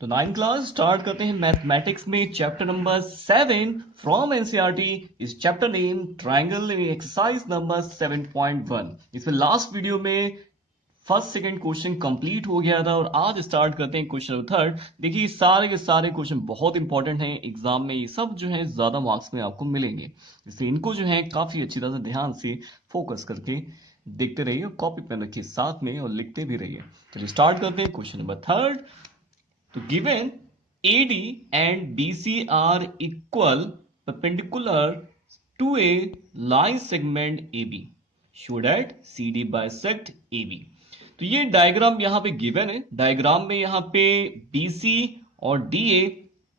तो 9 class start करते हैं मैथमेटिक्स में चैप्टर नंबर 7 फ्रॉम एनसीईआरटी। इस chapter name triangle exercise number 7.1। इसमें लास्ट वीडियो में फर्स्ट सेकंड क्वेश्चन कंप्लीट हो गया था और आज स्टार्ट करते हैं क्वेश्चन नंबर थर्ड। देखिए ये सारे के सारे क्वेश्चन बहुत इंपॉर्टेंट हैं एग्जाम में, ये सब जो है ज्यादा मार्क्स में आपको मिलेंगे, इसलिए इनको जो है काफी अच्छी तरह से ध्यान से फोकस करके देखते रहिए और कॉपी पेन रखिए साथ में और लिखते भी रहिए। चलिए स्टार्ट करते हैं क्वेश्चन नंबर थर्ड। तो given AD and BC are equal perpendicular to a line segment AB, show that CD bisect AB। तो ये डायग्राम यहां पे गिवन है, डायग्राम में यहां पे BC और DA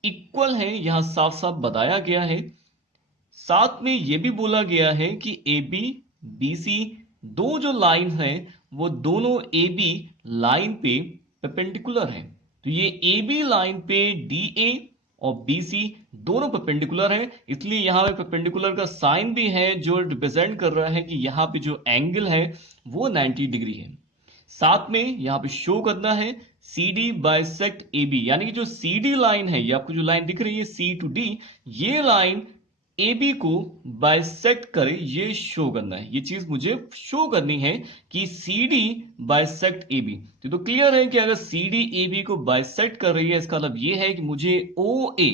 इक्वल है, यहां साफ साफ बताया गया है। साथ में ये भी बोला गया है कि AB BC दो जो लाइन है वो दोनों AB लाइन पे परपेंडिकुलर है। तो ये AB लाइन पे DA और BC दोनों परपेंडिकुलर है, इसलिए यहां पे परपेंडिकुलर का साइन भी है जो रिप्रेजेंट कर रहा है कि यहां पे जो एंगल है वो 90 डिग्री है। साथ में यहां पे शो करना है CD बाइसेक्ट AB, यानी कि जो CD लाइन है, ये आपको जो लाइन दिख रही है C to D, ये लाइन AB को बाइसेक्ट करे, ये शो करना है, ये चीज मुझे शो करनी है कि CD बाइसेक्ट AB। तो क्लियर है कि अगर CD AB को बाइसेक्ट कर रही है, इसका मतलब ये है कि मुझे OA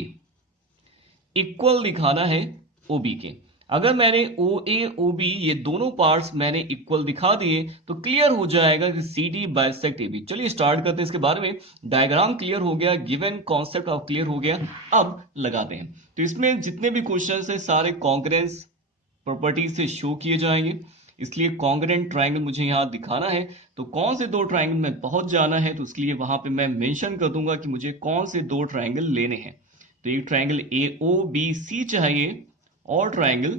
इक्वल दिखाना है OB के। अगर मैंने OA OB ये दोनों पार्ट्स मैंने इक्वल दिखा दिए तो क्लियर हो जाएगा कि CD बाइसेक्ट AB। चलिए स्टार्ट करते हैं इसके बारे में। डायग्राम क्लियर हो गया, गिवन कॉन्सेप्ट अब क्लियर हो गया, अब लगाते हैं। तो इसमें जितने भी क्वेश्चंस हैं सारे कॉन्ग्रेंस प्रॉपर्टी से शो किए जाएंगे, इसलिए कॉन्ग्रेंट ट्राइंगल मुझे यहाँ दिखाना है। तो कौन से दो ट्राइंगल में पहुंच जाना है, तो उसके लिए वहां पे मैं मेंशन कर दूंगा कि मुझे कौन से दो ट्राइंगल लेने हैं। तो एक ट्राइंगल AOBC चाहिए और ट्राइंगल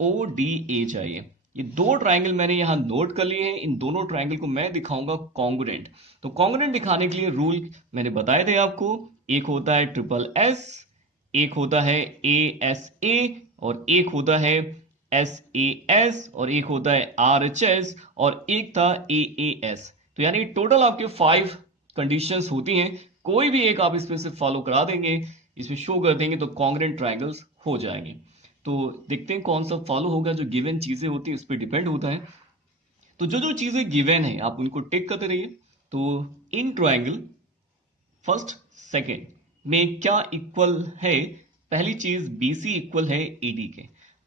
ODA चाहिए। ये दो ट्राइंगल मैंने यहां नोट कर लिए हैं, इन दोनों ट्राइंगल को मैं दिखाऊंगा कॉन्ग्रुएंट। तो कॉन्ग्रुएंट दिखाने के लिए रूल मैंने बताए थे आपको, एक होता है ट्रिपल एस, एक होता है ASA, और एक होता है SAS, और एक होता है RHS, और एक था AAS। तो यानी टोटल आपके 5 कंडीशंस होती हैं, कोई भी एक आप इसमें से फॉलो करा देंगे, इसमें शो कर देंगे, तो कॉन्ग्रुएंट ट्राइंगल्स हो जाएंगे। तो देखते हैं कौन सा फॉलो होगा, जो गिवन चीजें होती हैं उस पर डिपेंड होता है। तो जो जो चीजें गिवन है आप उनको टिक करते रहिए। तो इन ट्राइंगल फर्स्ट सेकेंड में क्या इक्वल है, पहली चीज BC इक्वल है AD के।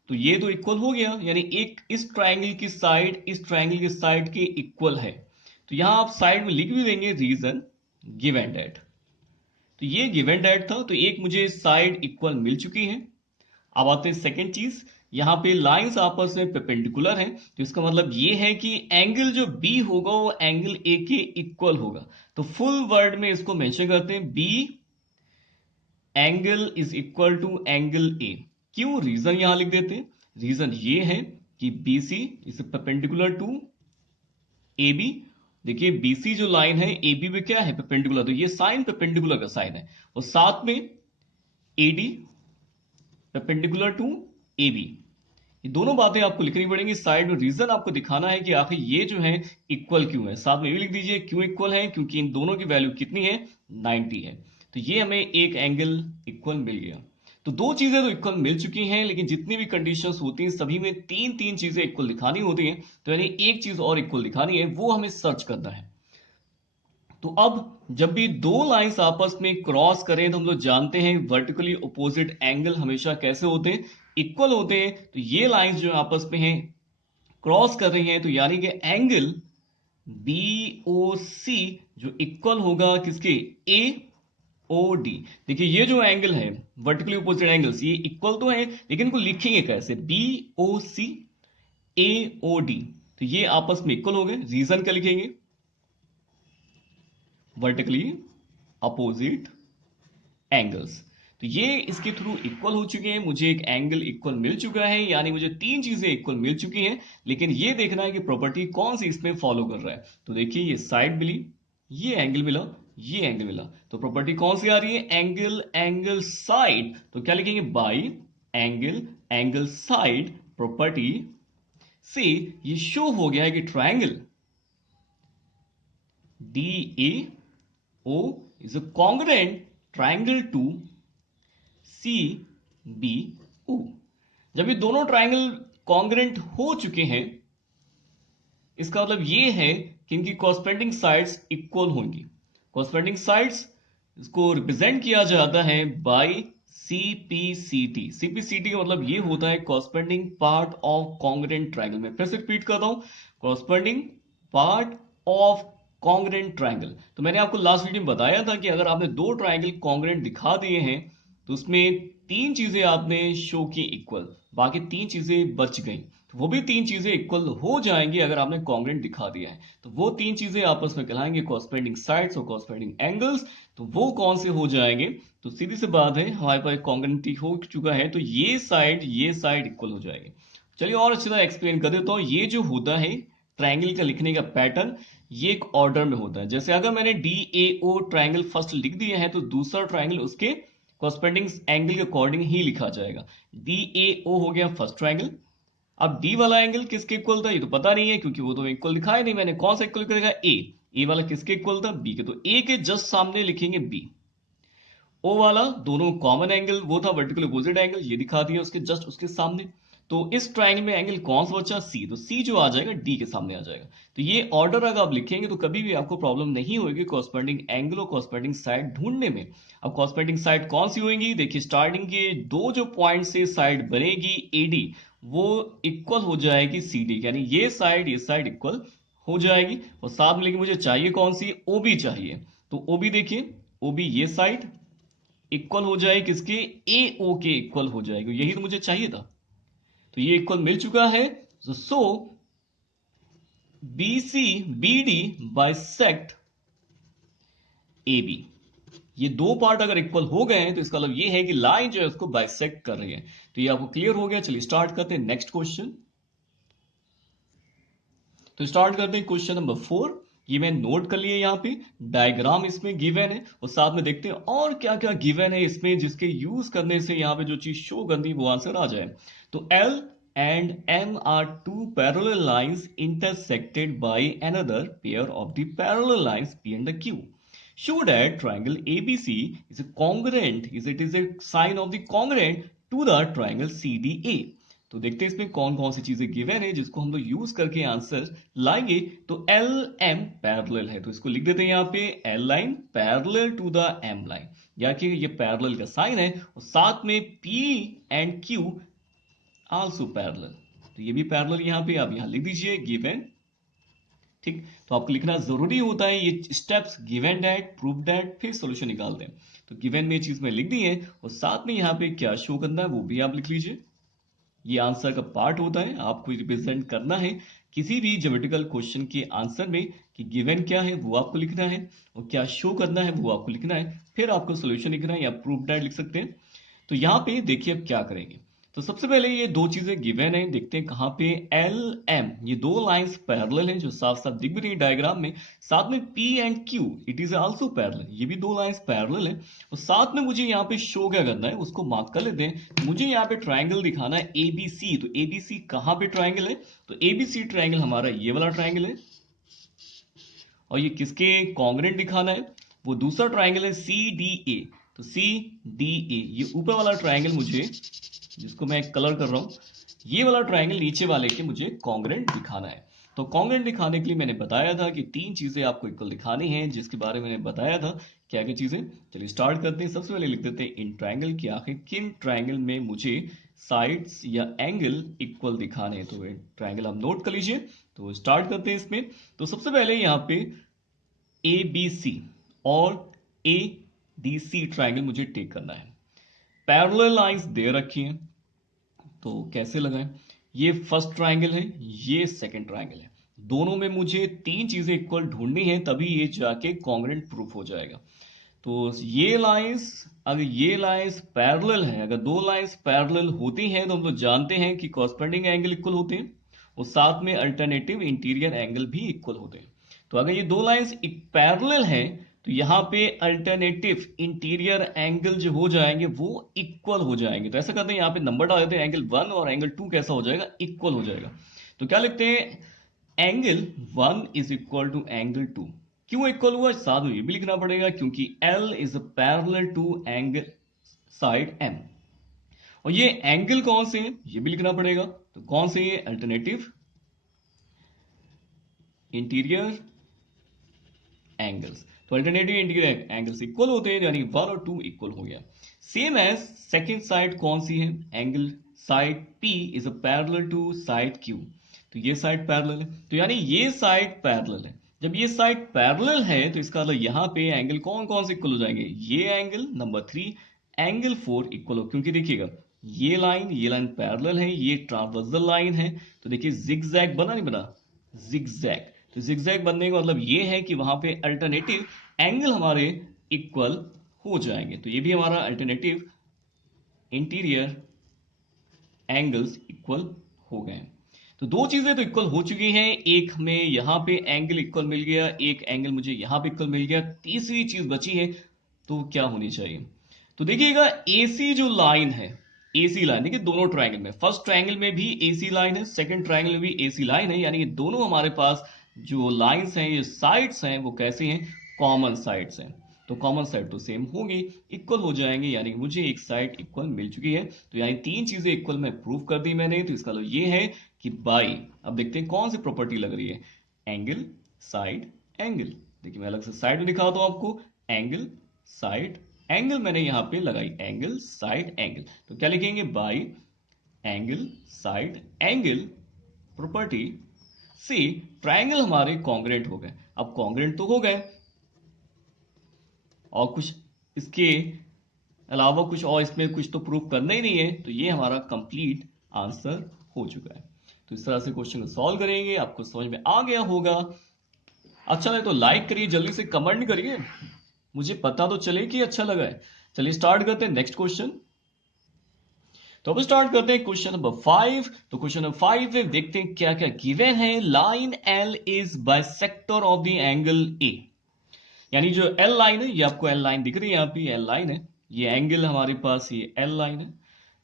तो ये तो इक्वल हो गया, यानी एक इस ट्राइंगल की साइड इस ट्राइंगल की साइड के इक्वल है। तो यहां आप साइड में लिख भी देंगे रीजन गिवन डेट। तो ये गिवन डेट था, तो एक मुझे साइड इक्वल मिल चुकी है। अब आते हैं सेकेंड चीज, यहां पे लाइंस आपस में परपेंडिकुलर हैं, तो इसका मतलब ये है कि एंगल जो B होगा वो एंगल A के इक्वल होगा। तो फुल वर्ड में इसको मेंशन करते हैं, B angle is equal to angle A। क्यों, रीजन यहां लिख देते हैं। रीजन ये है कि BC is perpendicular to AB। देखिए BC जो लाइन है AB में क्या है, परपेंडिकुलर, तो ये साइन परपेंडिकुलर का साइन है, और साथ में AD परपेंडिकुलर टू AB। ये दोनों बातें आपको लिखनी पड़ेंगी साइड में, रीजन आपको दिखाना है कि आखिर ये जो है इक्वल क्यों है। साथ में ये भी लिख दीजिए क्यों इक्वल है, क्योंकि इन दोनों की वैल्यू कितनी है, 90 है। तो ये हमें एक एंगल इक्वल मिल गया। तो दो चीजें तो इक्वल मिल चुकी हैं, लेकिन जितनी भी कंडीशंस होती हैं सभी में तीन तीन चीजें इक्वल दिखानी होती हैं, तो यानी एक चीज और इक्वल दिखानी है, वो हमें सर्च करना है। तो अब जब भी दो लाइंस आपस में क्रॉस करें तो हम लोग जानते हैं वर्टिकली अपोजिट एंगल हमेशा कैसे होते हैं, इक्वल होते हैं। तो ये लाइंस जो आपस में हैं क्रॉस कर रही हैं, तो यानी कि एंगल BOC जो इक्वल होगा किसके, AOD। देखिए ये जो एंगल है वर्टिकली अपोजिट एंगल्स ये इक्वल तो है, लेकिन इनको लिखेंगे कैसे, BOC AOD। तो ये आपस में इक्वल हो गए, रीजन क्या लिखेंगे, वर्टिकली अपोजिट एंगल्स। तो ये इसके थ्रू इक्वल हो चुके हैं, मुझे एक एंगल इक्वल मिल चुका है, यानी मुझे तीन चीजें इक्वल मिल चुकी हैं। लेकिन ये देखना है कि प्रॉपर्टी कौन सी इसमें फॉलो कर रहा है। तो देखिए ये साइड मिली, ये एंगल मिला, ये एंगल मिला, तो प्रॉपर्टी कौन सी आ रही है, एंगल एंगल साइड। तो क्या लिखेंगे, by angle angle side property से ये शो हो गया है कि triangle DAO is a congruent triangle to CBO। जब ये दोनों ट्राइंगल कॉन्ग्रेंट हो चुके हैं, इसका मतलब ये है कि इनकी कॉरस्पेंडिंग साइड्स इक्वल होंगी। कॉरस्पेंडिंग साइड्स इसको रिप्रेजेंट किया जाता है बाय सीपीसीटी। सीपीसीटी का मतलब ये होता है corresponding part of congruent triangle में। फिर से रिपीट करता हूं, corresponding part of congruent triangle. तो मैंने आपको लास्ट वीडियो में बताया था कि अगर आपने दो ट्राइंगल कॉन्ग्रेंट दिखा दिए हैं तो उसमें तीन चीजें आपने शो की इक्वल, बाकी तीन चीजें बच गई। तो वो भी तीन चीजें इक्वल हो जाएंगी अगर आपने कॉन्ग्रेंट दिखा दिया है। तो वो तीन चीजें आपस में कहलाएंगे कॉरस्पेंडिंग साइड्स और कॉरस्पेंडिंग एंगल्स। तो वो कौन से हो जाएंगे? तो सीधी सी बात है, हमारे पास कॉन्ग्रेंटी हो चुका है तो ये साइड इक्वल हो जाएगी। चलिए और अच्छी तरह एक्सप्लेन कर देता हूं। ये जो होता है ट्राइंगल का लिखने का पैटर्न, ये एक ऑर्डर में होता है। जैसे अगर मैंने DAO ट्राइंगल फर्स्ट लिख दिया है तो दूसरा ट्राइंगल उसके कॉरस्पेंडिंग एंगल के अकॉर्डिंग ही लिखा जाएगा। DAO हो गया फर्स्ट ट्राइंगल। अब डी वाला एंगल किसके इक्वल था ये तो पता नहीं है, क्योंकि वो तो इक्वल दिखाया नहीं मैंने। कौन सा इक्वल करेगा? ए वाला किसके इक्वल था? बी के। तो ए के जस्ट सामने लिखेंगे बी। ओ वाला दोनों कॉमन एंगल वो था वर्टिकल अपोजिट एंगल, ये दिखा दिया उसके जस्ट उसके सामने। तो इस ट्राइंगल में एंगल कौन सा बचा? सी। तो सी जो आ जाएगा डी के सामने आ जाएगा। तो ये ऑर्डर अगर आप लिखेंगे तो कभी भी आपको प्रॉब्लम नहीं होगी कॉरस्पेंडिंग एंगल और कॉरस्पेंडिंग साइड ढूंढने में। अब कॉरस्पेंडिंग साइड कौन सी होगी? देखिए स्टार्टिंग के दो जो पॉइंट से साइड बनेगी एडी, वो इक्वल हो जाएगी सीडी, यानी ये साइड इक्वल हो जाएगी। और साथ में लेकिन मुझे चाहिए कौन सी? ओबी चाहिए। तो ओबी देखिए, ओबी ये साइड इक्वल हो जाए किसके? ए ओ के इक्वल हो जाएगी। यही तो मुझे चाहिए था। तो ये इक्वल मिल चुका है। सो BC BD बाइसेक्ट AB। ये दो पार्ट अगर इक्वल हो गए हैं तो इसका मतलब ये है कि लाइन जो है उसको बाइसेक्ट कर रही है। तो ये आपको क्लियर हो गया। चलिए स्टार्ट करते हैं नेक्स्ट क्वेश्चन। तो स्टार्ट करते हैं क्वेश्चन नंबर 4। ये मैं नोट कर लिए, यहाँ पे डायग्राम इसमें गिवन है और साथ में देखते हैं और क्या क्या गिवन है इसमें जिसके यूज करने से यहाँ पे जो चीज शो करनी वो आंसर आ जाए। तो L and M are two parallel lines intersected by another pair of the parallel lines P and the Q. Show that triangle ABC is a congruent, it is a sign of the congruent to the triangle CDA. तो देखते हैं इसमें कौन कौन सी चीजें given है जिसको हम लोग यूज करके आंसर लाएंगे। तो एल एम पैरेलल है तो इसको लिख देते हैं यहाँ पे L line parallel to the M line, या कि ये पैरेलल का साइन है। और साथ में P and Q also parallel, तो ये भी पैरेलल यहाँ पे आप यहाँ लिख दीजिए गिवन। ठीक, तो आपको लिखना जरूरी होता है ये steps, given that, prove that, फिर सॉल्यूशन निकालते हैं। तो गिवन में ये चीज में लिख दी है और साथ में यहाँ पे क्या शो करना है वो भी आप लिख लीजिए। ये आंसर का पार्ट होता है, आपको रिप्रेजेंट करना है किसी भी ज्योमेट्रिकल क्वेश्चन के आंसर में कि गिवन क्या है वो आपको लिखना है और क्या शो करना है वो आपको लिखना है, फिर आपको सॉल्यूशन लिखना है या प्रूफ दैट लिख सकते हैं। तो यहाँ पे देखिए अब क्या करेंगे। तो सबसे पहले ये दो चीजें गिवन है, देखते हैं कहाँ पे। एल एम, ये दो लाइंस पैरेलल हैं जो साफ साफ दिख भी रही है डायग्राम में। साथ में P and Q it is also parallel, ये भी दो लाइंस पैरेलल है। और साथ में मुझे यहाँ पे शो क्या करना है उसको मार्क कर लेते हैं। मुझे यहाँ पे ट्राइंगल दिखाना है एबीसी। तो एबीसी कहाँ पे ट्राइंगल है? तो एबीसी ट्राइंगल हमारा ये वाला ट्राइंगल है। और ये किसके कॉन्ग्रेंट दिखाना है? वो दूसरा ट्राइंगल है सी डी ए। तो सी डी ए, ये ऊपर वाला ट्राइंगल मुझे, जिसको मैं कलर कर रहा हूं, ये वाला ट्राइंगल नीचे वाले के मुझे कॉन्ग्रेंट दिखाना है। तो कॉन्ग्रेंट दिखाने के लिए मैंने बताया था कि तीन चीजें आपको इक्वल दिखानी है, जिसके बारे में मैंने बताया था क्या क्या चीजें। चलिए स्टार्ट करते हैं। सबसे पहले लिख देते हैं इन ट्राइंगल की आखिर किन ट्राइंगल में मुझे साइड्स या एंगल इक्वल दिखाने हैं। तो ट्राइंगल आप नोट कर लीजिए। तो स्टार्ट करते हैं इसमें। तो सबसे पहले यहाँ पे ए बी सी और ए डी सी ट्राइंगल मुझे टेक करना है। पैरेलल लाइंस दे रखी हैं, तो कैसे लगाएं? ये फर्स्ट ट्राइंगल है, ये सेकंड ट्राइंगल है। दोनों में मुझे तीन चीजें इक्वल ढूंढनी है, तभी ये जाके कॉन्ग्रेंट प्रूफ हो जाएगा। तो ये लाइंस, अगर ये लाइंस पैरेलल है, अगर दो लाइंस पैरेलल होती हैं तो हम लोग जानते हैं कि कॉरस्पेंडिंग एंगल इक्वल होते हैं और साथ में अल्टरनेटिव इंटीरियर एंगल भी इक्वल होते हैं। तो अगर ये दो लाइंस पैरेलल हैं तो यहाँ पे अल्टरनेटिव इंटीरियर एंगल जो हो जाएंगे वो इक्वल हो जाएंगे। तो ऐसा करते हैं, यहाँ पे नंबर डाल देते हैं, एंगल 1 और एंगल 2 कैसा हो जाएगा? इक्वल हो जाएगा। तो क्या लिखते हैं? Angle 1 is equal to angle 2। क्यों इक्वल हुआ, साथ में ये भी लिखना पड़ेगा क्योंकि L is parallel to angle side M। और ये एंगल कौन से हैं ये भी लिखना पड़ेगा। तो कौन से ये अल्टरनेटिव इंटीरियर एंगल्स। तो अल्टरनेटिव इंटीरियर एंगल्स इक्वल होते हैं, यानी 1 और 2 इक्वल हो गया। सेम एज सेकेंड साइड कौन सी है, angle side P is a parallel to side Q। तो ये साइड पैरेलल है, तो यानी ये साइड पैरेलल है। जब ये साइड पैरेलल है तो इसका मतलब यहां पे एंगल कौन कौन से इक्वल हो जाएंगे, ये एंगल नंबर 3, एंगल 4 इक्वल हो, क्योंकि देखिएगा ये लाइन पैरेलल है, ये ट्रांसवर्सल लाइन है। तो देखिए जिगजैग बना नहीं बना, जिगजैग। तो जिगजैग बनने का मतलब ये है कि वहां पे अल्टरनेटिव एंगल हमारे इक्वल हो जाएंगे। तो ये भी हमारा अल्टरनेटिव इंटीरियर एंगल्स इक्वल हो गए। तो दो चीजें तो इक्वल हो चुकी हैं, एक में यहां पे एंगल इक्वल मिल गया, एक एंगल मुझे यहां पे इक्वल मिल गया, तीसरी चीज बची है तो क्या होनी चाहिए। तो देखिएगा एसी जो लाइन है, एसी लाइन देखिए दोनों ट्रायंगल में, फर्स्ट ट्रायंगल में भी एसी लाइन है, सेकंड ट्रायंगल में भी एसी लाइन है, यानी कि दोनों हमारे पास जो लाइंस हैं, ये साइड्स हैं, वो कैसे हैं, कॉमन साइड्स हैं। तो कॉमन साइड तो सेम होंगी, इक्वल हो जाएंगे, यानी कि मुझे एक साइड इक्वल मिल चुकी है। तो यानी तीन चीजें इक्वल में प्रूव कर दी मैंने। तो इसका मतलब ये है कि बाई, अब देखते हैं कौन सी प्रॉपर्टी लग रही है, एंगल साइड एंगल। देखिए मैं अलग से साइड में दिखाता हूं आपको, एंगल साइड एंगल मैंने यहां पे लगाई, एंगल साइड एंगल। तो क्या लिखेंगे, by angle side angle property से ट्रायंगल हमारे कॉन्ग्रेंट हो गए। अब कॉन्ग्रेंट तो हो गए, और कुछ इसके अलावा कुछ और इसमें कुछ तो प्रूफ करना ही नहीं है, तो ये हमारा कंप्लीट आंसर हो चुका है। तो इस तरह से क्वेश्चन को सॉल्व करेंगे, आपको समझ में आ गया होगा। अच्छा लगे तो लाइक करिए, जल्दी से कमेंट करिए, मुझे पता तो चले कि अच्छा लगा है। चलिए स्टार्ट करते हैं नेक्स्ट क्वेश्चन। तो अब स्टार्ट करते हैं क्वेश्चन नंबर 5। तो क्वेश्चन नंबर 5 में देखते हैं क्या क्या गिवन है। Line L is bisector of the angle A, यानी जो एल लाइन है, ये आपको एल लाइन दिख रही है, यहाँ पे एल लाइन है, ये एंगल हमारे पास ये एल लाइन है,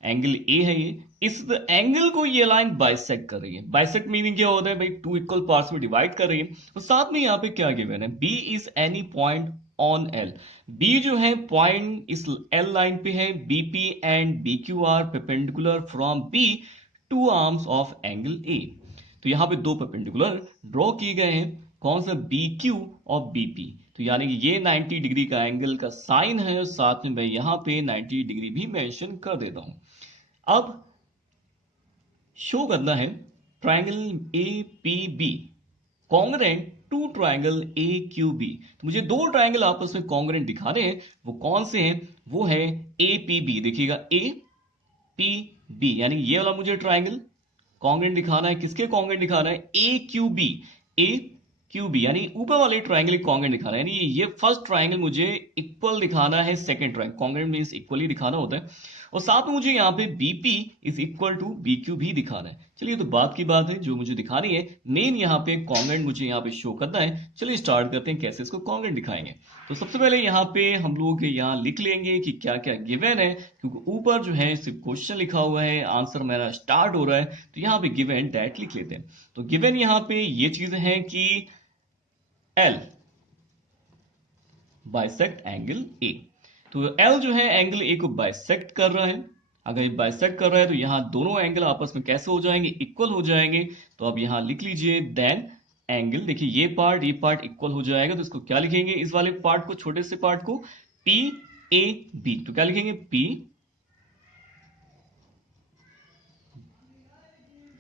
एंगल ए है ये, इस एंगल को ये लाइन बाइसेक्ट कर रही है। बाइसेक्ट मीनिंग क्या होता है भाई, टू इक्वल पार्ट्स में डिवाइड कर रही है। और साथ में यहाँ पे क्या गिवन है, B is any point on L. B जो है पॉइंट इस एल लाइन पे है, BP and B Q are perpendicular from B to arms of angle A. तो यहाँ पे दो परपेंडिकुलर ड्रॉ किए गए हैं, कौन सा, बी क्यू और बीपी। तो यानी कि ये 90 डिग्री का एंगल का साइन है, और साथ में मैं यहां पे 90 डिग्री भी मेंशन कर देता हूं। अब शो करना है triangle A P B congruent to triangle A Q B. तो मुझे दो ट्राइंगल आपस में कॉन्ग्रेंट दिखाने हैं, वो कौन से हैं, वो है ए पी बी। देखिएगा ए पी बी, यानी ये वाला मुझे ट्राइंगल कॉन्ग्रेंट दिखाना है, किसके कॉन्ग्रेंट दिखाना है, ए क्यू बी, ए क्यू बी, यानी ऊपर वाले ट्राइंगल कॉन्ग्रेंट दिखाना है। यानी ये फर्स्ट ट्राइंगल मुझे इक्वल दिखाना है second triangle, congruent means equally दिखाना होता है। और साथ में मुझे यहाँ पे BP is equal to B Q भी दिखाना है। चलिए तो बात की बात है, जो मुझे दिखानी है मेन यहाँ पे कॉन्ग्रेंट मुझे यहाँ पे शो करना है। चलिए स्टार्ट करते हैं कैसे इसको कॉन्ग्रेंट दिखाएंगे। तो सबसे पहले यहाँ पे हम लोग यहाँ लिख लेंगे कि क्या क्या गिवन है, क्योंकि ऊपर जो है सिर्फ क्वेश्चन लिखा हुआ है, आंसर मेरा स्टार्ट हो रहा है, तो यहाँ पे गिवन डेट लिख लेते हैं। तो गिवन यहाँ पे ये चीज है कि L बाइसेक्ट एंगल ए। तो L जो है एंगल ए को बाइसेक्ट कर रहा है। अगर ये बाइसेक्ट कर रहा है तो यहां दोनों एंगल आपस में कैसे हो जाएंगे, इक्वल हो जाएंगे। तो अब यहां लिख लीजिए देन एंगल, देखिए ये पार्ट इक्वल हो जाएगा, तो इसको क्या लिखेंगे, इस वाले पार्ट को, छोटे से पार्ट को, पी ए बी। तो क्या लिखेंगे, पी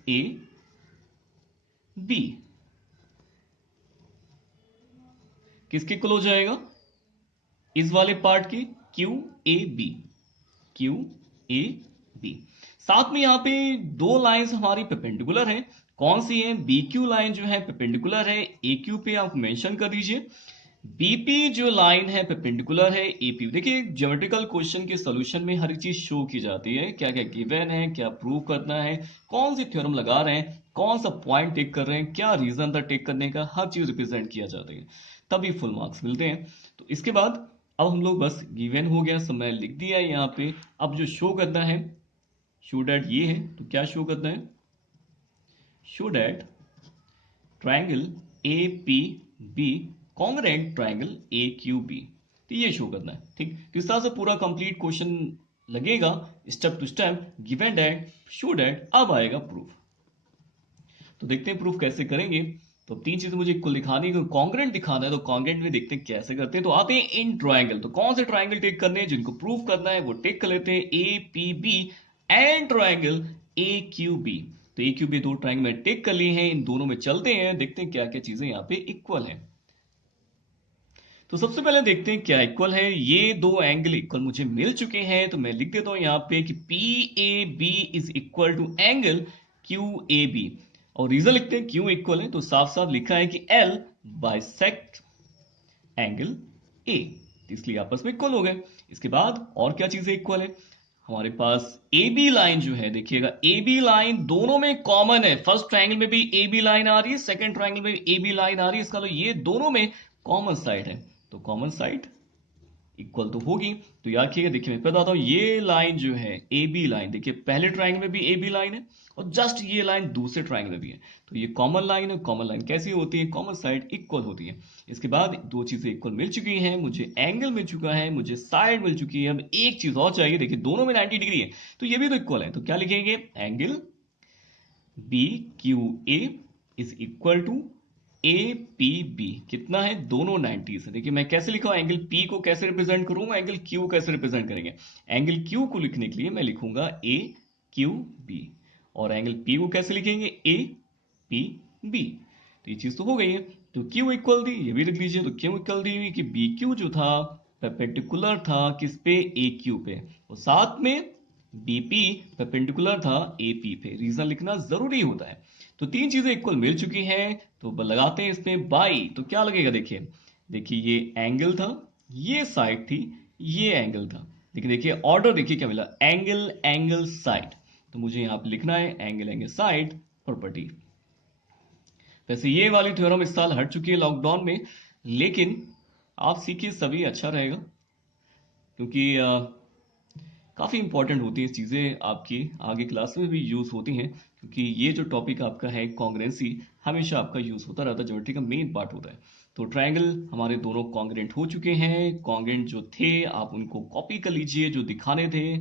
ए बी किसके इक्वल हो जाएगा, इस वाले पार्ट की Q A B, Q A B. साथ में यहाँ पे दो लाइंस हमारी परपेंडिकुलर हैं, कौन सी है, बी क्यू लाइन जो है परपेंडिकुलर है ए क्यू पे, आप मेंशन कर दीजिए। बीपी जो लाइन है परपेंडिकुलर है एपी। देखिए ज्योमेट्रिकल क्वेश्चन के सॉल्यूशन में हर चीज शो की जाती है, क्या क्या गिवन है, क्या प्रूव करना है, कौन सी थ्योरम लगा रहे हैं, कौन सा पॉइंट टेक कर रहे हैं, क्या रीजन था टेक करने का, हर चीज रिप्रेजेंट किया जाता है, तभी फुल मार्क्स मिलते हैं। तो इसके बाद अब हम लोग बस गिवन हो गया, सब मैं लिख दिया है यहाँ पे। अब जो शो करना है, शो डैट ये है, तो क्या शो करना है, show that triangle A P B congruent triangle A Q B. तो ये शो करना है। ठीक, तो इस तरह से पूरा कंप्लीट क्वेश्चन लगेगा step to step, given that, show that, अब आएगा प्रूफ। तो देखते हैं प्रूफ कैसे करेंगे। तो तीन चीजें मुझे इक्वल दिखानी है, कॉन्ग्रेंट दिखाना है, तो कॉन्ग्रेंट में देखते हैं कैसे करते हैं। तो आते हैं इन ट्राइंगल, तो कौन से ट्राइंगल टेक करने हैं, जिनको प्रूफ करना है वो टेक कर लेते हैं, A P B and triangle A Q B. तो ए क्यू बी दो ट्राइंगल में टेक कर लिए हैं, इन दोनों में चलते हैं, देखते हैं क्या क्या चीजें यहाँ पे इक्वल है। तो सबसे पहले देखते हैं क्या इक्वल है। ये दो एंगल इक्वल मुझे मिल चुके हैं, तो मैं लिख देता हूं यहाँ पे कि P A B is equal to angle Q A B, और रीजन लिखते हैं क्यों इक्वल है। तो साफ साफ लिखा है कि एल बाइसेक्ट एंगल ए, इसलिए आपस में इक्वल हो गए। इसके बाद और क्या चीजें इक्वल है हमारे पास, ए बी लाइन जो है, देखिएगा ए बी लाइन दोनों में कॉमन है। फर्स्ट ट्राइंगल में भी ए बी लाइन आ रही है, सेकंड ट्राइंगल में भी ए बी लाइन आ रही है, इसका मतलब ये दोनों में कॉमन साइड है, तो कॉमन साइड इक्वल तो होगी। तो याद रखिएगा, देखिए मैं बताता हूं, ये लाइन जो है ए बी लाइन, देखिए पहले ट्राइंगल में भी ए बी लाइन है और जस्ट ये लाइन दूसरे ट्राइंगल में भी है, तो ये कॉमन लाइन है। कॉमन लाइन कैसी होती है, कॉमन साइड इक्वल होती है। इसके बाद दो चीजें इक्वल मिल चुकी हैं, मुझे एंगल मिल चुका है, मुझे साइड मिल चुकी है, अब एक चीज और चाहिए। देखिए दोनों में 90 डिग्री है, तो ये भी तो इक्वल है, तो क्या लिखेंगे, angle B Q A is equal to A P B, कितना है, दोनों 90 से। देखिए मैं कैसे लिखा हूं, एंगल पी को कैसे रिप्रेजेंट करूंगा, एंगल क्यू कैसे रिप्रेजेंट करेंगे। एंगल क्यू को लिखने के लिए मैं लिखूंगा ए क्यू बी, और एंगल पी को कैसे लिखेंगे, ए पी बी। तो ये चीज तो हो गई है। तो क्यू इक्वल थी, ये भी लिख लीजिए। तो क्यू इक्वल दी हुई कि बी क्यू जो था परपेंडिकुलर था किस पे, ए क्यू पे, और साथ में बीपी परपेंडिकुलर था एपी पे। रीजन लिखना जरूरी होता है। तो तीन चीजें इक्वल मिल चुकी हैं, तो लगाते हैं इसमें बाई, तो क्या लगेगा, देखिए देखिए ये एंगल था, ये साइड थी, ये एंगल था, लेकिन देखिए ऑर्डर देखिए क्या मिला, एंगल एंगल साइड। तो मुझे यहां पे लिखना है एंगल एंगल साइड प्रॉपर्टी। वैसे ये वाली थ्योरम इस साल हट चुकी है लॉकडाउन में, लेकिन आप सीखिए सभी, अच्छा रहेगा, क्योंकि काफ़ी इंपॉर्टेंट होती हैं चीज़ें, आपकी आगे क्लास में भी यूज़ होती हैं, क्योंकि ये जो टॉपिक आपका है कॉन्ग्रेंसी, हमेशा आपका यूज़ होता रहता है, ज्योमेट्री का मेन पार्ट होता है। तो ट्रायंगल हमारे दोनों कॉन्ग्रेंट हो चुके हैं, कॉन्ग्रेंट जो थे आप उनको कॉपी कर लीजिए, जो दिखाने थे।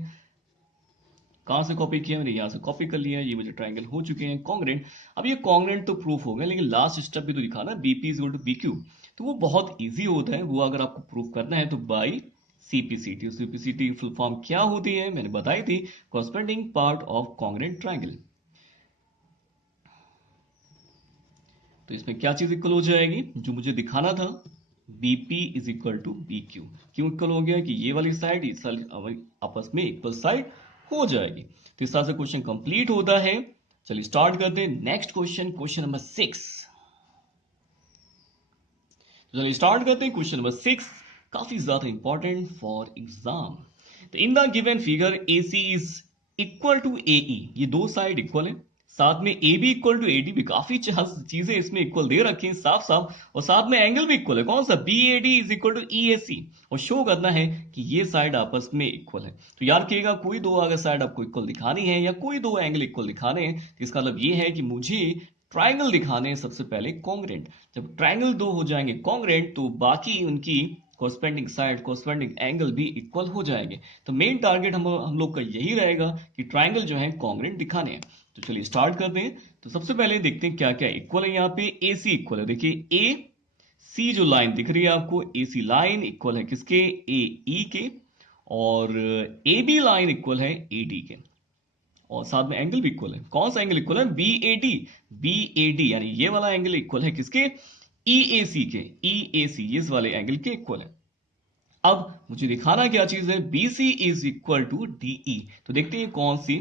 कहाँ से कॉपी किया, मैंने यहाँ से कॉपी कर लिया, ये मुझे ट्रायंगल हो चुके हैं कॉन्ग्रेंट। अब ये कॉन्ग्रेंट तो प्रूफ हो गया, लेकिन लास्ट स्टेप भी तो दिखाना, BP is equal to B Q, तो वो बहुत ईजी होता है, वो अगर आपको प्रूफ करना है तो बाई सीपीसीटी। सीपीसीटी की फुल फॉर्म क्या होती है मैंने बताई थी, corresponding part of congruent triangle. तो इसमें क्या चीज इक्वल हो जाएगी, जो मुझे दिखाना था, BP is equal to B Q. क्यों इक्वल हो गया कि ये वाली साइड इस वाली आपस में इक्वल साइड हो जाएगी। तो इस तरह से क्वेश्चन कंप्लीट होता है। चलिए स्टार्ट करते हैं नेक्स्ट क्वेश्चन, क्वेश्चन नंबर 6। चलिए स्टार्ट करते हैं क्वेश्चन नंबर 6, काफी ज्यादा इंपॉर्टेंट फॉर एग्जाम। तो in the given figure A C is equal to A E, ये दो साइड इक्वल है, साथ में A B equal to A D भी, काफी चीजें इसमें इक्वल दे रखी हैं साफ साफ, और साथ में एंगल भी इक्वल है, कौन सा, B A D is equal to E A C, और शो करना है कि ये साइड आपस में इक्वल है। तो याद रखिएगा, कोई दो अगर साइड आपको इक्वल दिखानी है या कोई दो एंगल इक्वल दिखाने हैं, तो इसका मतलब ये है कि मुझे ट्राइंगल दिखाने हैं सबसे पहले कॉन्ग्रेंट। जब ट्राइंगल दो हो जाएंगे कॉन्ग्रेंट, तो बाकी उनकी कॉरस्पॉन्डिंग साइड कॉरस्पॉन्डिंग एंगल भी इक्वल हो जाएंगे। तो मेन टारगेट हम लोग का यही रहेगा कि ट्राइंगल जो है कॉन्ग्रेंट दिखाने हैं। तो चलिए स्टार्ट करते हैं। तो सबसे पहले देखते हैं क्या क्या इक्वल है। यहाँ पे ए सी इक्वल है, देखिए ए सी जो लाइन दिख रही है आपको, ए सी लाइन इक्वल है किसके, ए ई के, और ए बी लाइन इक्वल है ए डी के, और साथ में एंगल भी इक्वल है। कौन सा एंगल इक्वल है, B A D, B A D यानी ये वाला एंगल इक्वल है किसके, ई ए सी के, ई ए सी इस वाले एंगल के इक्वल है। अब मुझे दिखाना क्या चीज है, B C is equal to D E. तो देखते हैं कौन सी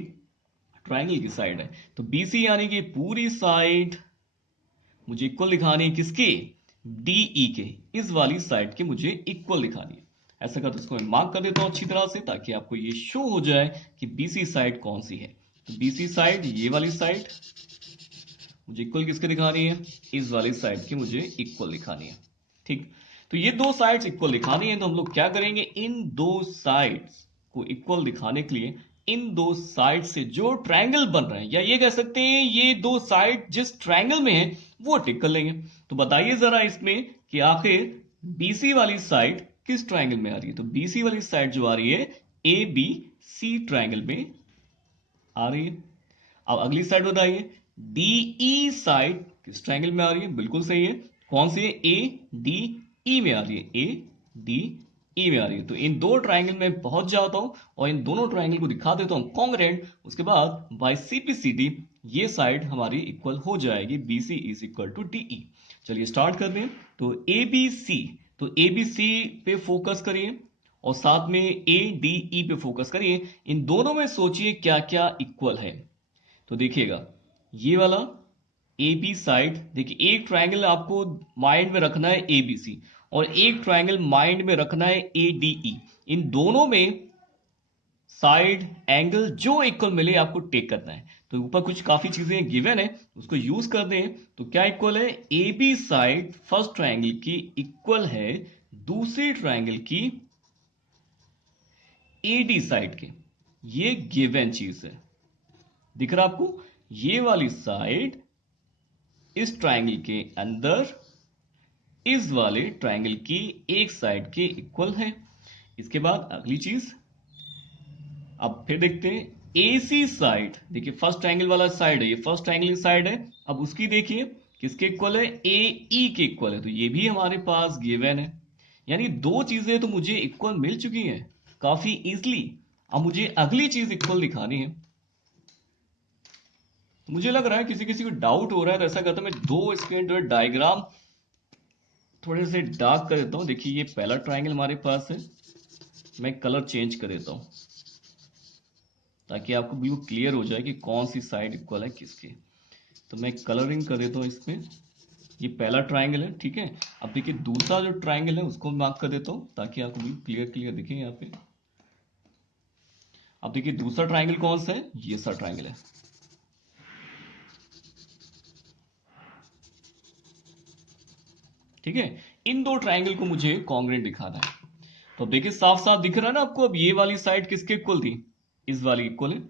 ट्राइंगल की साइड है। तो बी सी यानी कि पूरी साइड मुझे इक्वल दिखानी है किसके, डी ई के, इस वाली साइड के मुझे इक्वल दिखानी है। ऐसा कर, तो इसको मैं मार्क कर देता हूं अच्छी तरह से, ताकि आपको ये शो हो जाए कि बीसी साइड कौन सी है। तो बीसी साइड, ये वाली साइड मुझे इक्वल किसके दिखानी है, इस वाली साइड की मुझे इक्वल दिखानी है। ठीक, तो ये दो साइड्स इक्वल दिखानी है, तो हम लोग क्या करेंगे, इन दो साइड्स को इक्वल दिखाने के लिए इन दो साइड से जो ट्रायंगल बन रहे हैं, या ये कह सकते हैं ये दो साइड जिस ट्रायंगल में है वो टिक कर लेंगे। तो बताइए जरा इसमें कि आखिर बीसी वाली साइड किस ट्रायंगल में आ रही है। तो बीसी वाली साइड जो आ रही है ए बी सी ट्रायंगल में आ रही है। अब अगली साइड बताइए, डीई साइड किस ट्रायंगल में आ रही है। बिल्कुल सही है, कौन सी है, ए डी ई में आ रही है, ए डी ई में आ रही है। तो इन दो ट्रायंगल में पहुंच जाता हूं और इन दोनों ट्रायंगल को दिखा देता हूं कॉन्ग्रेंट। उसके बाद बाय सीपीसीडी ये साइड हमारी इक्वल हो जाएगी, BC is equal to DE. चलिए स्टार्ट कर दें। तो ए बी सी, तो ए बी सी पे फोकस करिए और साथ में ए डी ई पे फोकस करिए। इन दोनों में सोचिए क्या क्या इक्वल है। तो देखिएगा ये वाला ए बी साइड, देखिए एक ट्रायंगल आपको माइंड में रखना है ए बी सी और एक ट्रायंगल माइंड में रखना है ए डी ई। इन दोनों में साइड एंगल जो इक्वल मिले आपको टेक करना है। तो ऊपर कुछ काफी चीजें गिवन है, उसको यूज कर दें। तो क्या इक्वल है, A B side first triangle की इक्वल है दूसरी ट्रायंगल की ए डी साइड के। ये गिवन चीज है, दिख रहा आपको, ये वाली साइड इस ट्रायंगल के अंदर इस वाले ट्रायंगल की एक साइड के इक्वल है। इसके बाद अगली चीज, अब फिर देखते हैं ए सी साइड, देखिए फर्स्ट ट्रायंगल वाला साइड है, ये फर्स्ट ट्रायंगल की साइड है। अब उसकी देखिए किसके इक्वल है, ए ई के इक्वल है। तो ये भी हमारे पास गिवन है, यानी दो चीजें तो मुझे इक्वल मिल चुकी हैं काफी इजीली। अब मुझे अगली चीज इक्वल दिखानी है। मुझे लग रहा है किसी किसी को डाउट हो रहा है, तो ऐसा करता हूं मैं दो इसके जो डायग्राम थोड़े से डार्क कर देता हूं। देखिए ये पहला ट्रायंगल हमारे पास है, मैं कलर चेंज कर देता हूं ताकि आपको बिल्कुल क्लियर हो जाए कि कौन सी साइड इक्वल है किसके। तो मैं कलरिंग कर देता हूं इसमें। ये पहला ट्रायंगल है, ठीक है। अब देखिए दूसरा जो ट्रायंगल है उसको मार्क कर देता हूं ताकि आपको बिल्कुल क्लियर क्लियर दिखे यहाँ पे। अब देखिए दूसरा ट्रायंगल कौन सा है, ये सा ट्रायंगल है। ठीक है, इन दो ट्रायंगल को मुझे कॉन्ग्रेंट दिखाना है। तो अब देखिए साफ साफ दिख रहा है ना आपको, अब ये वाली साइड किसके इक्वल थी, इस वाली इक्वल है।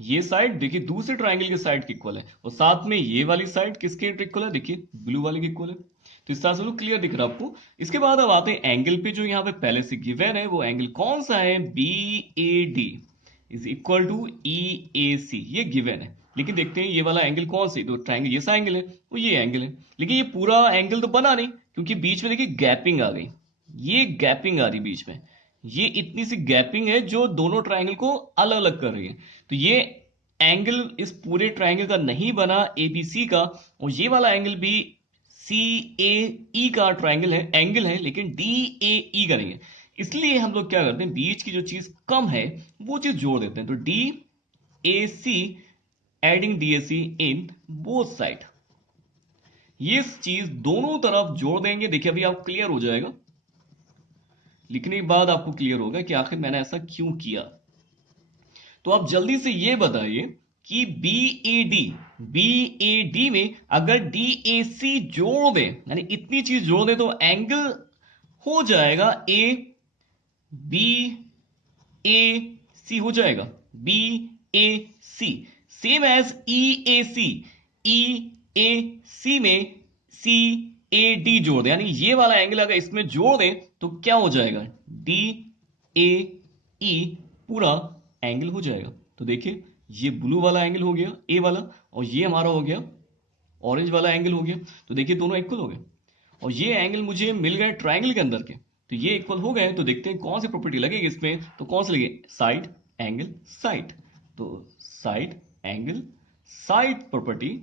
ये साइड देखिए दूसरे ट्रायंगल के साइड की इक्वल है और साथ में ये वाली साइड किसके इक्वल है, देखिए ब्लू वाले की इक्वल है। तो इस तरह से क्लियर दिख रहा है आपको। इसके बाद अब आते हैं एंगल पे, जो यहाँ पे पहले से गिवन है वो एंगल कौन सा है, B A D is equal to E A C, ये गिवन है। लेकिन देखते हैं ये वाला एंगल कौन सी, तो ट्रायंगल ये सा एंगल है, वो ये एंगल है। लेकिन ये पूरा एंगल तो बना नहीं, क्योंकि बीच में देखिए गैपिंग आ गई, ये गैपिंग आ रही बीच में, ये इतनी सी गैपिंग है जो दोनों ट्रायंगल को अलग अलग कर रही है। तो ये एंगल इस पूरे ट्रायंगल का नहीं बना एबीसी का, और ये वाला एंगल भी सी ए ई का ट्रायंगल है, एंगल है, लेकिन डी ए ई का नहीं है। इसलिए हम लोग क्या करते हैं, बीच की जो चीज कम है वो चीज जोड़ देते हैं। तो D A C, adding D A C in both side, ये चीज दोनों तरफ जोड़ देंगे। देखिए अभी आपको क्लियर हो जाएगा, लिखने के बाद आपको क्लियर होगा कि आखिर मैंने ऐसा क्यों किया। तो आप जल्दी से ये बताइए कि बी ए डी में अगर डी ए सी जोड़ दें, यानी इतनी चीज जोड़ दें, तो एंगल हो जाएगा ए बी ए सी, हो जाएगा B A C, same as E A C. E A सी में सी ए डी जोड़ दें, यानी ये वाला एंगल अगर इसमें जोड़ दें तो क्या हो जाएगा, डी ए ई पूरा एंगल हो जाएगा। तो देखिए ये ब्लू वाला एंगल हो गया ए वाला, और ये हमारा हो गया ऑरेंज वाला एंगल हो गया। तो देखिए दोनों इक्वल हो गए, और ये एंगल मुझे मिल गए ट्रायंगल के अंदर के, तो ये इक्वल हो गए। तो देखते हैं कौन सी प्रॉपर्टी लगेगी इसमें, तो कौन सी लगेगी, साइड एंगल साइड। तो साइड एंगल साइड प्रॉपर्टी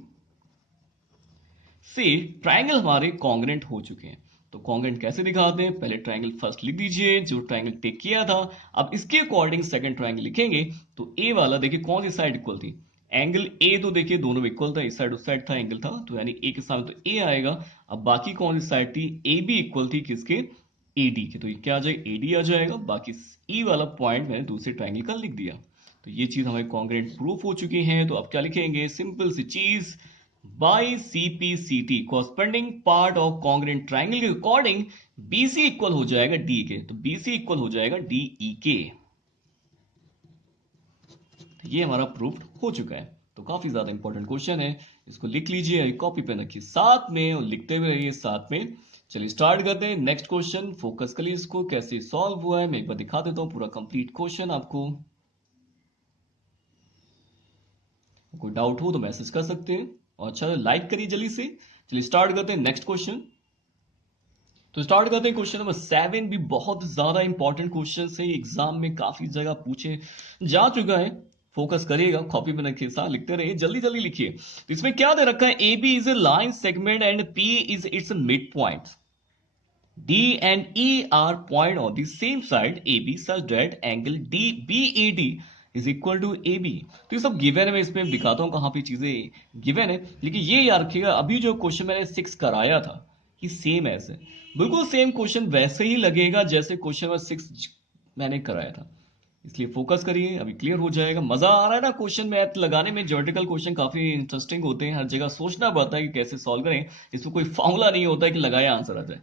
से ट्रायंगल हमारे कॉन्ग्रेंट हो चुके हैं। तो कॉन्ग्रेंट कैसे दिखाते हैं, पहले ट्रायंगल फर्स्ट लिख दीजिए जो ट्रायंगल टेक किया था। अब इसके अकॉर्डिंग सेकंड ट्रायंगल लिखेंगे। तो ए वाला देखिए कौन सी साइड इक्वल थी, एंगल ए, तो देखिए दोनों इक्वल था, इस साइड उस साइड था एंगल था, तो यानी ए के सामने तो ए आएगा। अब बाकी कौन सी साइड थी, ए बी इक्वल थी किसके, ए डी के, तो ये क्या आ जाएगा, ए डी आ जाएगा। बाकी ई वाला पॉइंट मैंने दूसरे ट्रायंगल का लिख दिया। तो ये चीज हमारे कॉन्ग्रेंट प्रूफ हो चुकी है। तो अब क्या लिखेंगे, सिंपल सी चीज, by CPCT corresponding part of congruent triangle के अकॉर्डिंग BC इक्वल हो जाएगा D के, तो BC इक्वल हो जाएगा DE के। तो ये हमारा प्रूव्ड हो चुका है। तो काफी ज्यादा इंपॉर्टेंट क्वेश्चन है, इसको लिख लीजिए, कॉपी पेन रखिए साथ में और लिखते हुए रहिए साथ में। चलिए स्टार्ट करते हैं नेक्स्ट क्वेश्चन। फोकस करिए इसको, कैसे सॉल्व हुआ है मैं एक बार दिखा देता हूँ पूरा कंप्लीट क्वेश्चन आपको। कोई डाउट हो तो मैसेज कर सकते हैं, और अच्छा लाइक करिए जल्दी से। चलिए स्टार्ट करते हैं नेक्स्ट क्वेश्चन। तो स्टार्ट करते हैं क्वेश्चन नंबर 7, भी बहुत ज्यादा इंपॉर्टेंट क्वेश्चन है, एग्जाम में काफी जगह पूछे जा चुका है। फोकस करिएगा, कॉपी में रखिए साथ, लिखते रहिए, जल्दी जल्दी लिखिए। तो इसमें क्या दे रखा है, A B is a line segment and P is its mid point, D and E are point on the same side AB such that angle DBAD is equal to AB। तो ये सब गिवन है, मैं इसमें दिखाता हूँ कहाँ पे चीजें गिवन है। लेकिन ये याद रखिएगा, अभी जो क्वेश्चन मैंने 6 कराया था कि सेम ऐसे, बिल्कुल सेम क्वेश्चन वैसे ही लगेगा जैसे क्वेश्चन नंबर 6 मैंने कराया था। इसलिए फोकस करिए, अभी क्लियर हो जाएगा। मजा आ रहा है ना क्वेश्चन मैथ लगाने में? ज्योमेट्रिकल क्वेश्चन काफी इंटरेस्टिंग होते हैं, हर जगह सोचना पड़ता है कि कैसे सॉल्व करें। इसमें कोई फॉर्मूला नहीं होता है कि लगाया आंसर आ जाए।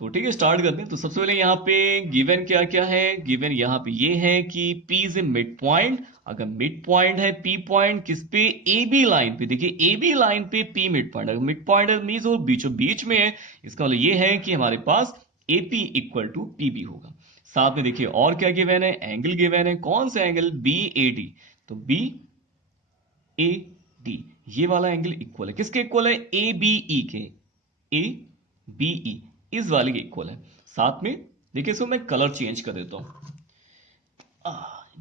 तो ठीक है स्टार्ट करते हैं। तो सबसे पहले यहाँ पे गिवन क्या क्या है, गिवन यहाँ पे ये है कि P is a mid point. अगर मिड पॉइंट है P पॉइंट किस पे, ए बी लाइन पे, देखिए ए बी लाइन पे P मिड पॉइंट, अगर मिड पॉइंट है मीन्स वो बीचों बीच में है, इसका मतलब ये है कि हमारे पास AP इक्वल टू PB होगा। साथ में देखिए और क्या गिवन है, एंगल गिवन है, कौन सा एंगल, BAD। तो BAD ये वाला एंगल इक्वल है किसके, इक्वल है ABE के, ABE इस वाले के इक्वल है। साथ में देखिए इसको मैं कलर चेंज कर देता हूं,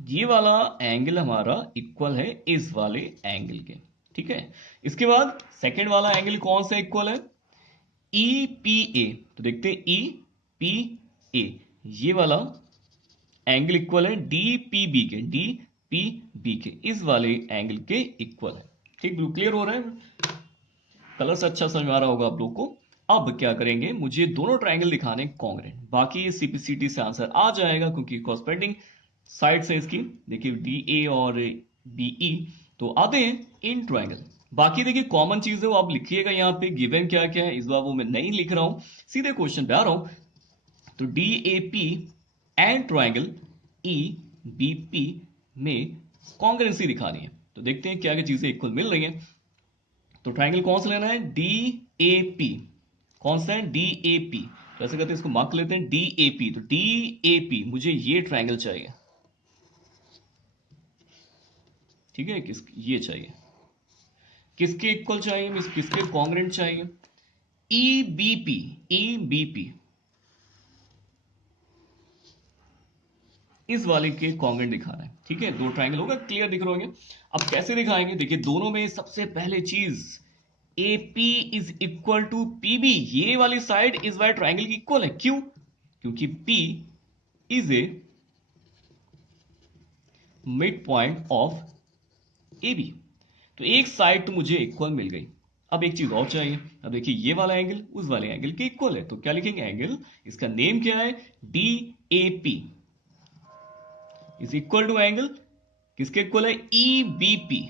ये वाला एंगल हमारा इक्वल है इस वाले एंगल के, ठीक है। इसके बाद सेकंड वाला एंगल कौन सा इक्वल है, EPA। तो देखते हैं EPA ये वाला एंगल इक्वल है DPB के, DPB के इस वाले एंगल के इक्वल है। ठीक, बिल्कुल क्लियर हो रहा है, कलर से अच्छा समझ में आ रहा होगा आप लोग को। अब क्या करेंगे, मुझे दोनों ट्रायंगल दिखाने कॉन्ग्रेंट, बाकी सीपीसीटी से आंसर आ जाएगा क्योंकि कॉस्पेंडिंग साइड से इसकी, देखिए DA और BE। तो आते हैं इन ट्रायंगल। बाकी देखिए कॉमन चीज है वो आप लिखिएगा यहाँ पे, गिवन क्या क्या है इस बार वो मैं नहीं लिख रहा हूं, सीधे क्वेश्चन पे आ रहा हूं। तो DAP एंड ट्रायंगल EBP में कॉन्ग्रेंसी दिखानी है। तो देखते हैं क्या क्या चीजें इक्वल मिल रही है। तो ट्राइंगल कौन सा लेना है, DAP। कौन सा है, DAP। तो ऐसे करते हैं, इसको मार्क लेते हैं DAP। तो DAP मुझे ये ट्राइंगल चाहिए, ठीक है, ये चाहिए, किसके इक्वल चाहिए, मींस किसके कॉन्ग्रेंट चाहिए, EBP इस वाले के कॉन्ग्रेंट दिखाना है, ठीक है। दो ट्राइंगल होगा, क्लियर दिख रहे होंगे। अब कैसे दिखाएंगे, देखिए दोनों में सबसे पहले चीज AP is equal to PB, ये वाली साइड इस वाले ट्राइंगल की इक्वल है, क्यों, क्योंकि P is a mid point of AB। तो एक साइड तो मुझे इक्वल मिल गई। अब एक चीज और चाहिए, अब देखिए ये वाला एंगल उस वाले एंगल के इक्वल है, तो क्या लिखेंगे, एंगल, इसका नेम क्या है, DAP is equal to angle किसके इक्वल है, EBP।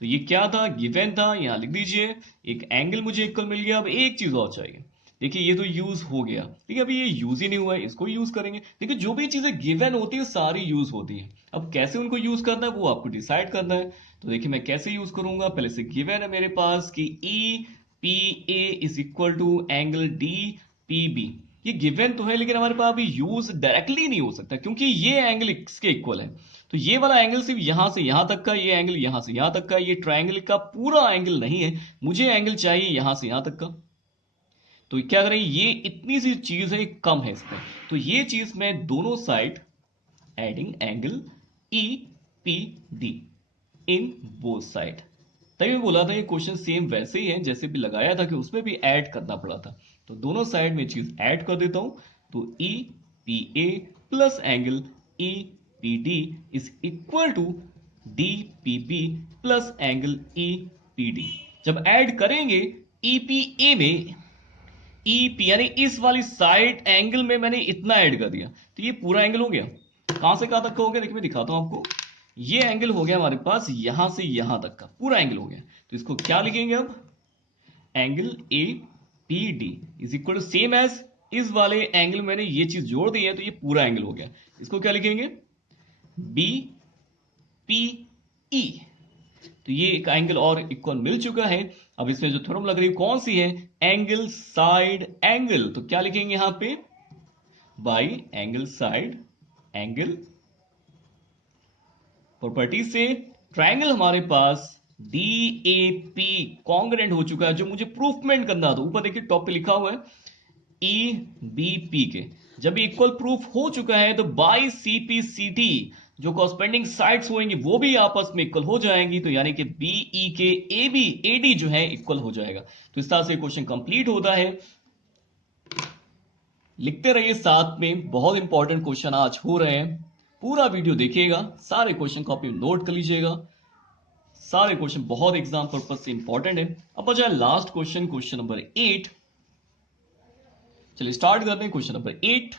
तो ये क्या था, गिवन था, यहां लिख दीजिए, एक एंगल मुझे इक्वल मिल गया। अब एक चीज और चाहिए, देखिए ये तो यूज हो गया, ठीक है, अभी ये यूज ही नहीं हुआ है, इसको यूज करेंगे। देखिए जो भी चीजें गिवन होती है सारी यूज होती है, अब कैसे उनको यूज करना है वो आपको डिसाइड करना है। तो देखिए मैं कैसे यूज करूंगा, पहले से गिवन है मेरे पास कि EPA is equal to angle DPB। ये गिवन तो है लेकिन हमारे पास अभी यूज डायरेक्टली नहीं हो सकता क्योंकि ये एंगल इसके इक्वल है। तो ये वाला एंगल सिर्फ यहां से यहां तक का, ये एंगल यहां से यहां तक का, ये ट्रायंगल का पूरा एंगल नहीं है, मुझे एंगल चाहिए यहां से यहां तक का। तो क्या करें, ये इतनी सी चीज है, कम है इसमें, तो ये चीज मैं दोनों साइड एडिंग एंगल EPD इन बोथ साइड। तभी मैं बोला था ये क्वेश्चन सेम वैसे ही है जैसे भी लगाया था कि उसमें भी ऐड करना पड़ा था। तो दोनों साइड में चीज ऐड कर देता हूं, तो EPA plus angle EPD is equal to DPB plus angle EPD। जब ऐड करेंगे EPA में, EP यानी इस वाली साइड एंगल में मैंने इतना ऐड कर दिया, तो ये पूरा एंगल हो गया। कहां से कहां तक का हो गया, देखिए मैं दिखाता हूं आपको, ये एंगल हो गया हमारे पास यहां से यहां तक का पूरा एंगल हो गया। तो इसको क्या लिखेंगे अब, angle APD is equal to same as इस वाले एंगल मैंने ये चीज जोड़ दी है तो ये पूरा एंगल हो गया। इसको क्या लिखेंगे, बी पी ई। तो ये एक एंगल और इक्वल मिल चुका है। अब इसमें जो थ्योरम लग रही है कौन सी है? Angle side angle. तो क्या लिखेंगे यहां पे? By angle side angle. Property से ट्रायंगल हमारे पास डी ए पी कॉन्ग्रेंट हो चुका है, जो मुझे प्रूफमेंट करना था। ऊपर देखिए टॉप पे लिखा हुआ है ई बी पी के। जब इक्वल प्रूफ हो चुका है तो by C P C T जो कॉरस्पेंडिंग साइड्स होंगी वो भी आपस में इक्वल हो जाएंगी। तो यानी कि बी ई के ए बी ए डी जो है इक्वल हो जाएगा। तो इस तरह से क्वेश्चन कंप्लीट होता है। लिखते रहिए साथ में, बहुत इंपॉर्टेंट क्वेश्चन आज हो रहे हैं। पूरा वीडियो देखिएगा, सारे क्वेश्चन कॉपी नोट कर लीजिएगा। सारे क्वेश्चन बहुत एग्जाम पर्पज से इंपॉर्टेंट है। अब बचा लास्ट क्वेश्चन, क्वेश्चन नंबर 8। चलिए स्टार्ट करते हैं क्वेश्चन नंबर 8।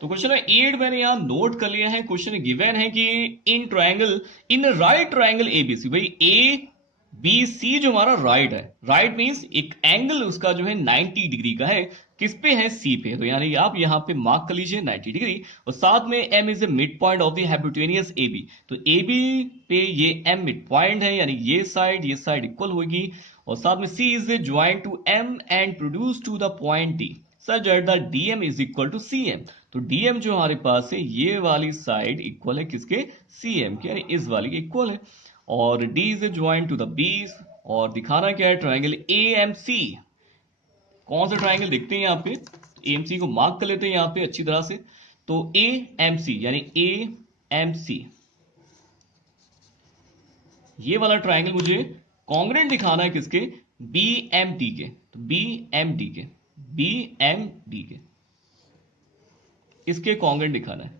तो क्वेश्चन नंबर 8 मैंने यहां नोट कर लिया है। क्वेश्चन गिवन है कि in triangle, in right triangle ABC, भाई ए बी सी जो हमारा राइट है, राइट मींस एक एंगल उसका जो है 90 डिग्री का है। किस पे है? सी पे। तो यानी आप यहां पे मार्क कर लीजिए 90 डिग्री। और साथ में M is a mid point of the hypotenuse A B. तो ए बी पे ये एम मिड पॉइंट है, यानी ये साइड इक्वल होगी। और साथ में C is a joint to M and produce to the point D such that the DM is equal to C M. तो डीएम जो हमारे पास है, ये वाली साइड इक्वल है किसके? सीएम के, यानी इस वाली के इक्वल है। और D is a joint to the B. और दिखाना क्या है? Triangle A M C. कौन सा ट्राइंगल देखते हैं यहाँ पे? ए एम सी को मार्क कर लेते हैं यहाँ पे अच्छी तरह से। तो ए एम सी यानी ए एम सी, ये वाला ट्राइंगल मुझे कॉन्ग्रेंट दिखाना है किसके? बी एम डी के। तो बी एम डी के, बी एम डी के, इसके कॉन्ग्रेंट दिखाना है।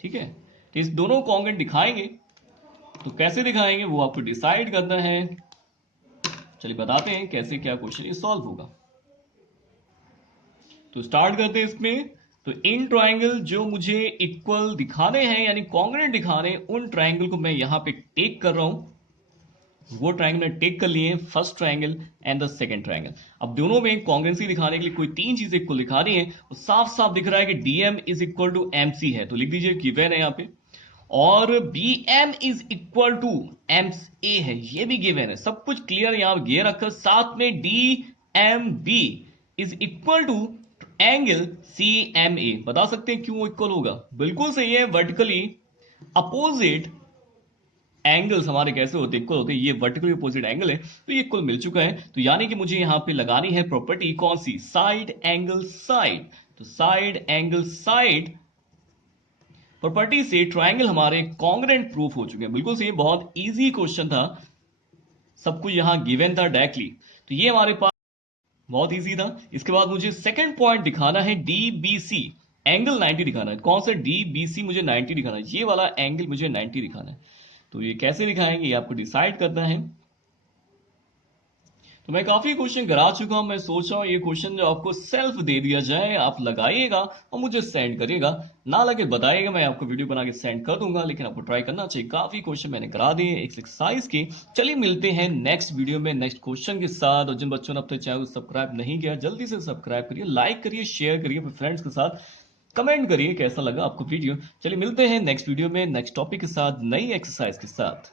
ठीक है, तो इस दोनों कॉन्ग्रेंट दिखाएंगे। तो कैसे दिखाएंगे वो आपको डिसाइड करना है। चलिए बताते हैं कैसे क्या क्वेश्चन ये सॉल्व होगा। तो स्टार्ट करते हैं इसमें। तो इन ट्राइंगल जो मुझे इक्वल दिखाने हैं यानी कॉन्ग्रेंट दिखाने, उन ट्राइंगल को मैं यहां पे टेक कर रहा हूं। वो ट्राइंगल मैं टेक कर लिए, first triangle and the second triangle. अब दोनों में कॉन्ग्रेंसी दिखाने के लिए कोई तीन चीजें इक्वल दिखानी है। और साफ साफ दिख रहा है कि DM is equal to MC है, तो लिख दीजिए गिवन है यहाँ पे। और B M is equal to M A है, ये भी गिवन है। सब कुछ क्लियर यहां गे रखकर। साथ में D M B is equal to angle C M A. बता सकते हैं क्यों इक्वल होगा? बिल्कुल सही है, वर्टिकली अपोजिट एंगल्स हमारे कैसे होते हैं? इक्वल होते हैं। ये वर्टिकली अपोजिट एंगल है, तो ये इक्वल मिल चुका है। तो यानी कि मुझे यहां पे लगानी है प्रॉपर्टी कौन सी? Side angle side. तो साइड एंगल साइड प्रॉपर्टी से ट्रायंगल हमारे कॉन्ग्रेंट प्रूफ हो चुके हैं। बिल्कुल सही, बहुत इजी क्वेश्चन था, सब कुछ यहां गिवन था डायरेक्टली। तो ये हमारे पास बहुत इजी था। इसके बाद मुझे सेकंड पॉइंट दिखाना है डीबीसी, एंगल 90 दिखाना है। कौन सा? डीबीसी मुझे 90 दिखाना है, ये वाला एंगल मुझे 90 दिखाना है। तो ये कैसे दिखाएंगे ये आपको डिसाइड करना है। तो मैं काफी क्वेश्चन करा चुका हूं। मैं सोच रहा हूं ये क्वेश्चन जो आपको सेल्फ दे दिया जाए, आप लगाइएगा और मुझे सेंड करिएगा। ना लगे बताइएगा, मैं आपको वीडियो बना के सेंड कर दूंगा, लेकिन आपको ट्राई करना चाहिए। काफी क्वेश्चन मैंने करा दिए एक्सरसाइज के। चलिए मिलते हैं नेक्स्ट वीडियो में नेक्स्ट क्वेश्चन के साथ। और जिन बच्चों ने अब तक चैनल को सब्सक्राइब नहीं किया, जल्दी से सब्सक्राइब करिए, लाइक करिए, शेयर करिए अपने फ्रेंड्स के साथ, कमेंट करिए कैसा लगा आपको वीडियो। चलिए मिलते हैं नेक्स्ट वीडियो में नेक्स्ट टॉपिक के साथ, नई एक्सरसाइज के साथ।